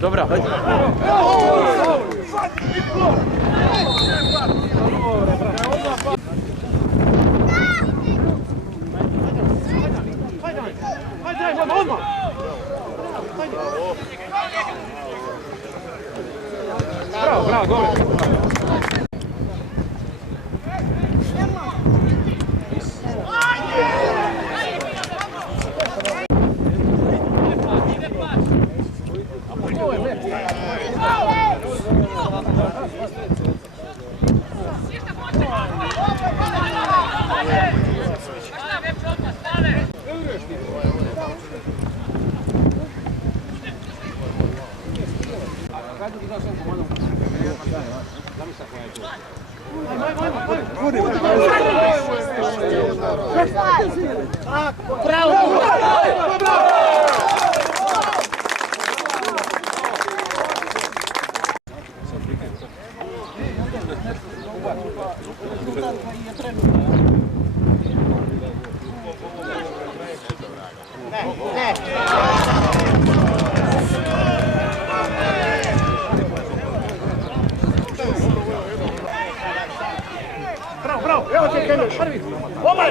Dobra, chodź. Bravo, bravo, gore.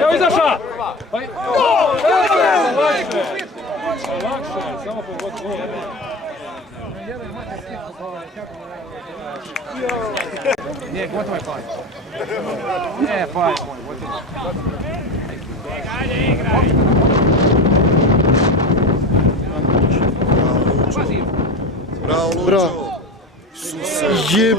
Evo izaša! Lakše, samo pogod gol. Nije, gotovo je paj. Nije, paj moj, gotovo. Ajde, igraj! Bravo, Lučo! Jeb...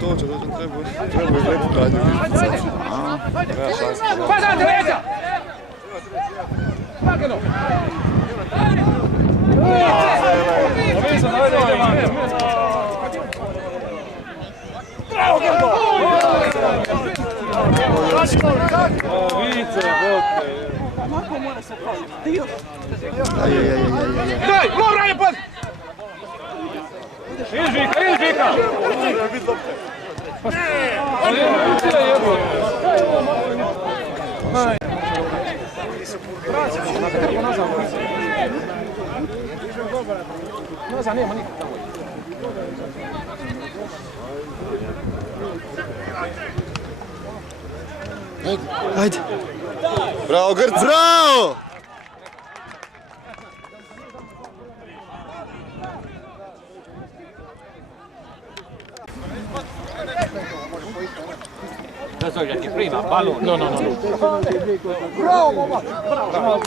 Dođe, treba je lepo radnje. Pasate, Leđa! Lagano! Bravo, Grbo! Vice, bote! Mako mora se paziti. Daj, mora je paziti! Ilžika, Ilžika! Nazad nema nikog tamo. Ajde! Bravo, Grc! Bravo! Adesso che prima pallone. No. Bravo, mamma! Bravo!